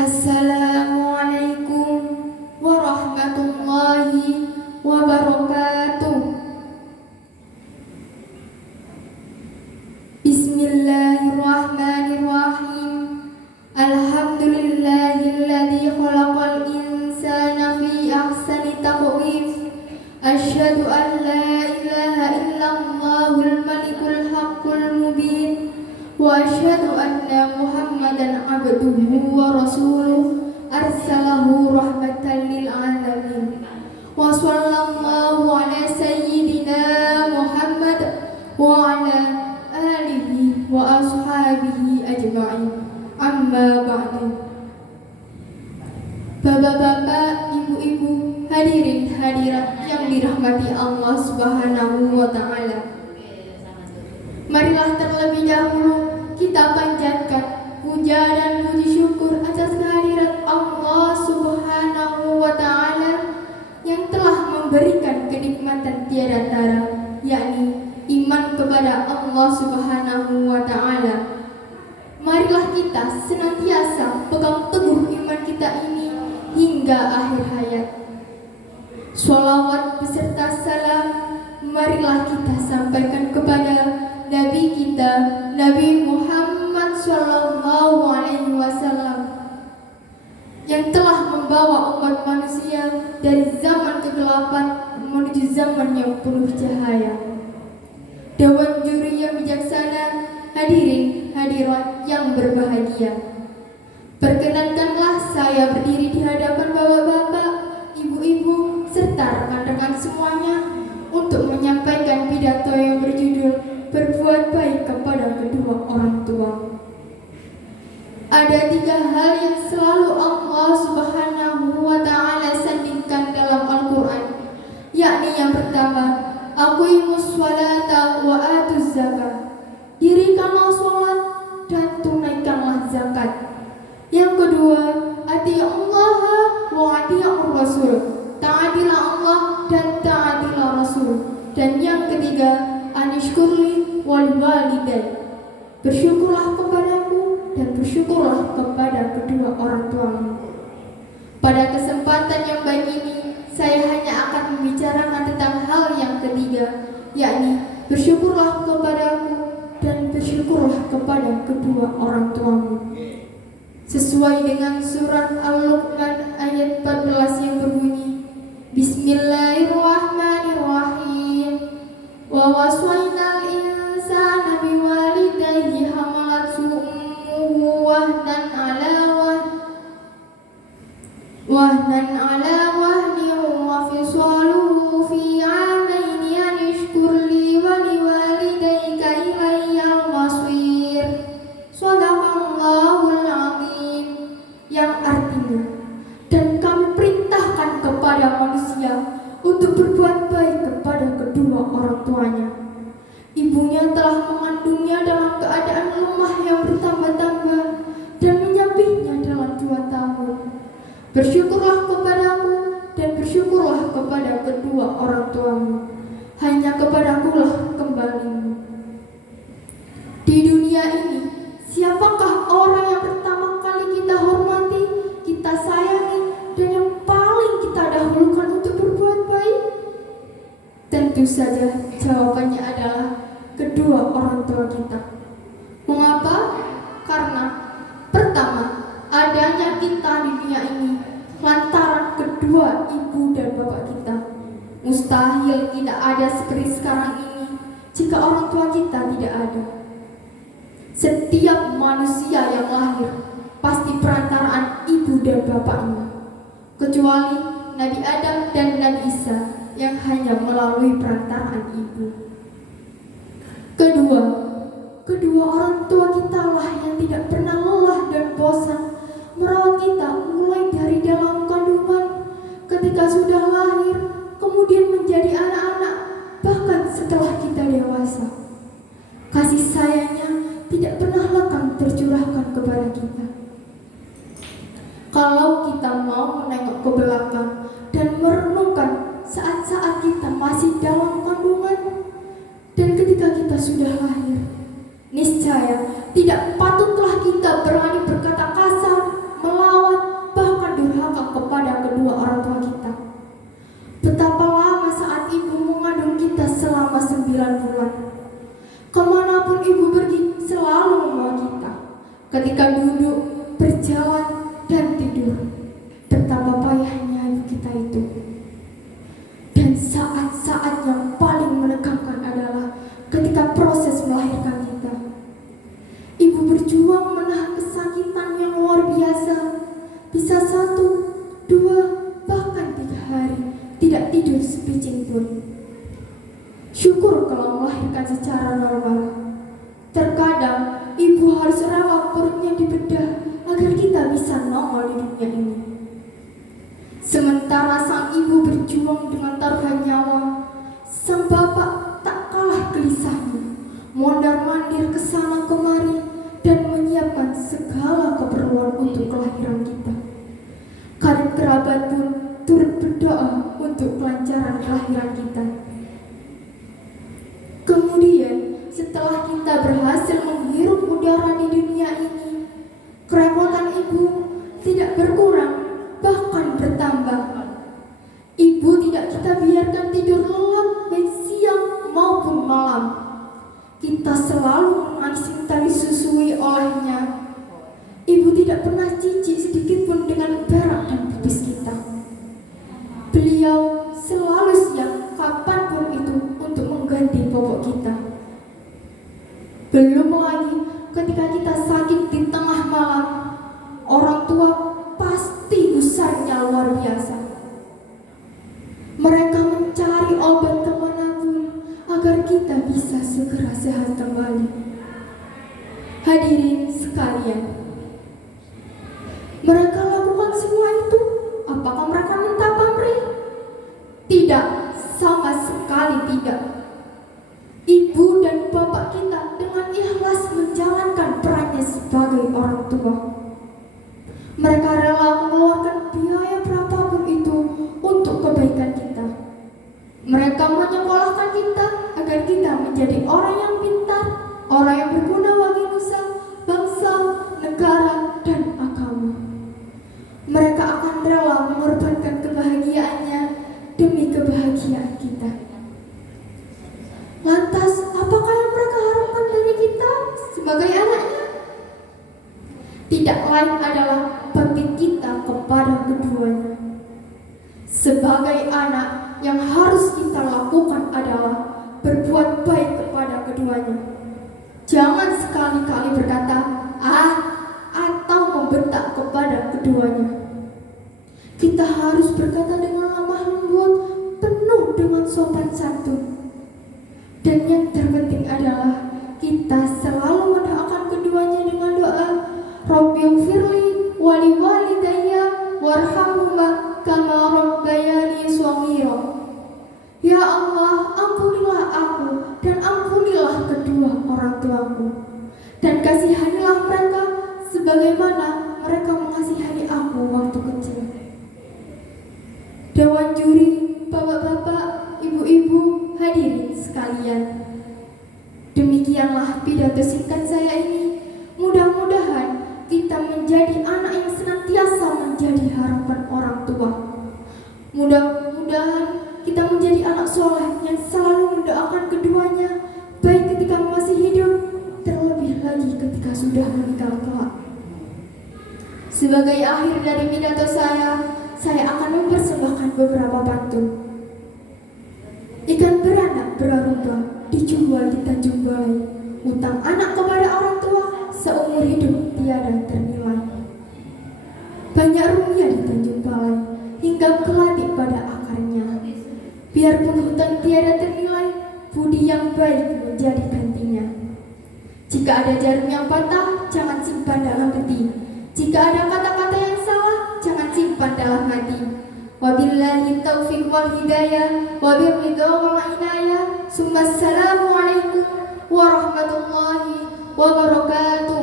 Assalamualaikum warahmatullahi wabarakatuh. Bismillahirrahmanirrahim. Alhamdulillahilladzi khalaqal insana fi ahsani taqwim. Asyhadu an la ilaha illallahul malikul haqqul mubin. Wa asyhadu anna Muhammadan abduhu wa rasuluh arsalahu rahmatan lil alamin. Wa sallallahu ala sayyidina Muhammad wa ala alihi wa ashabihi ajma'in. Amma ba'du. Bapak-bapak, ibu-ibu, hadirin hadirat yang dirahmati Allah Subhanahu wa taala. Marilah terlebih dahulu kita panjatkan puja dan puji syukur atas kehadirat Allah Subhanahu wa taala yang telah memberikan kenikmatan tiada tara, yakni iman kepada Allah Subhanahu wa taala. Marilah kita senantiasa pegang teguh iman kita ini hingga akhir hayat. Sholawat beserta salam marilah kita sampaikan kepada Nabi kita, Nabi Muhammad Sallallahu Alaihi Wasallam, yang telah membawa umat manusia dari zaman kegelapan menuju zaman yang penuh cahaya. Dewan juri yang bijaksana, hadirin hadirat yang berbahagia, perkenankanlah saya berdiri di hadapan bapak-bapak, ibu-ibu, serta rekan-rekan semuanya untuk menyampaikan pidato yang berjudul berbuat baik kepada kedua orang tua. Ada 3 hal yang selalu Allah Subhanahu wa taala sandingkan dalam Al-Qur'an, yakni yang pertama, aqimus sholata wa atuz zakat. Dirikanlah sholat dan tunaikanlah zakat. Yang kedua, ati'ullah wa ati'ur rasul. Taatilah Allah dan taatilah Rasul. Dan yang ketiga, anishkurli wal walidain. Bersyukurlah kepadaku dan bersyukurlah kepada kedua orang tuamu. Pada kesempatan yang baik ini, saya hanya akan membicarakan tentang hal yang ketiga, yakni bersyukurlah kepadaku dan bersyukurlah kepada kedua orang tuamu. Sesuai dengan surat Al-Luqman ayat 14 yang berbunyi, Bismillahirrahmanirrahim. Wa wasainal insana biwalidayhi hamalathu ummuhu wahnan ala wahnin wa fisaluhu fi 'amaini an ishkur li wa liwalidayka ilayyal masir. Shadaqallahul azim. Yang artinya, dan kami perintahkan kepada manusia untuk berbuat baik kepada kedua orang tuanya. Ibunya telah mengandungnya dalam keadaan lemah yang bertambah-tambah dan menyapihnya dalam 2 tahun. Bersyukurlah kepadaku dan bersyukurlah kepada kedua orang tuamu. Hanya kepadakulah kembalimu. Di dunia ini, siapakah orang yang pertama kali kita hormati, kita sayangi, dan yang paling kita dahulukan untuk berbuat baik? Tentu saja jawabannya adalah kedua orang tua kita. Mengapa? Karena pertama, adanya kita di dunia ini lantaran kedua ibu dan bapak kita. Mustahil tidak ada seperti sekarang ini jika orang tua kita tidak ada. Setiap manusia yang lahir pasti perantaraan ibu dan bapaknya, kecuali Nabi Adam dan Nabi Isa yang hanya melalui perantaraan ibu. Kedua orang tua kita lah yang tidak pernah lelah dan bosan merawat kita mulai dari dalam kandungan, ketika sudah lahir, kemudian menjadi anak-anak, bahkan setelah kita dewasa. Kasih sayangnya tidak pernah lekang tercurahkan kepada kita. Kalau kita mau menengok ke belakang dan merenungkan saat-saat kita masih dalam kandungan dan ketika kita sudah lahir, niscaya tidak patutlah kita berani berkata kasar, melawan, ketika duduk, berjalan, dan tidur. Betapa payahnya ibu kita itu. Dan saat-saat yang paling menegangkan adalah ketika proses melahirkan kita. Ibu berjuang menahan kesakitan yang luar biasa. Bisa 1, 2, bahkan 3 hari tidak tidur sebijing pun. Syukur kalau melahirkan secara normal. Terkadang ibu harus rela perutnya dibedah agar kita bisa nongol di dunia ini. Sementara sang ibu berjuang dengan taruhan nyawa, sang bapak tak kalah gelisahnya, mondar-mandir ke sana kemari dan menyiapkan segala keperluan untuk kelahiran kita. Karib kerabat pun turut berdoa untuk kelancaran kelahiran kita. Kemudian, setelah kita berhasil menghirup udara di dunia ini, kerepotan ibu tidak berkurang, bahkan bertambah. Ibu tidak kita biarkan tidur lelap baik siang maupun malam. Kita selalu menangis minta disusui olehnya. Ibu tidak pernah jijik sedikit pun dengan berak dan pipis kita. Beliau selalu siap kapanpun itu untuk mengganti popok kita. Belum lagi ketika kita sakit di tengah malam, orang tua pasti gusarnya luar biasa. Mereka mencari obat kemanapun agar kita bisa segera sehat kembali. Hadirin sekalian, mereka lakukan semua itu. Apakah mereka minta pamrih? Tidak, sama sekali tidak. Ibu dan bapak kita dengan ikhlas menjalankan perannya sebagai orang tua. Mereka rela mengeluarkan biaya berapapun itu untuk kebaikan kita. Mereka menyekolahkan kita agar kita menjadi orang yang pintar, orang yang berguna bagi nusa, bangsa, negara, dan agama. Mereka akan rela mengorbankan kebahagiaannya demi kebahagiaan kita. Lantas, apakah yang mereka harapkan dari kita sebagai anaknya? Tidak lain adalah bakti kita kepada keduanya. Sebagai anak, yang harus kita lakukan adalah berbuat baik kepada keduanya. Jangan sekali-kali berkata, atau membentak kepada keduanya. Kita harus berkata dengan lemah lembut, penuh dengan sopan santun. Dan yang terpenting adalah kita selalu mendoakan keduanya dengan doa Rabbighfirli wali walidayya warhamhuma kama rabbayani shaghira. Ya Allah, ampunilah aku dan ampunilah kedua orang tuaku, dan kasihanilah mereka sebagaimana mereka mengasihani aku waktu kecil. Dewan juri, bapak-bapak, ibu-ibu, hadirin sekalian, demikianlah pidato singkat saya ini. Mudah-mudahan kita menjadi anak yang senantiasa menjadi harapan orang tua. Mudah-mudahan kita menjadi anak soleh yang selalu mendoakan keduanya, baik ketika masih hidup, terlebih lagi ketika sudah meninggal kelak. Sebagai akhir dari pidato saya akan mempersembahkan beberapa pantun. Ikan beranak berarubah dijual di Tanjung Balai. Utang anak kepada orang tua seumur hidup tiada ternilai. Banyak rupiah di Tanjung Balai hingga keladi pada akarnya. Biarpun hutang tiada ternilai, budi yang baik menjadi gantinya. Jika ada jarum yang patah, jangan simpan dalam peti. Jika ada kata-kata yang salah, jangan simpan dalam hati. Wabillahi taufiq wal hidayah, wabirridha wal inayah. Assalamualaikum warahmatullahi wabarakatuh.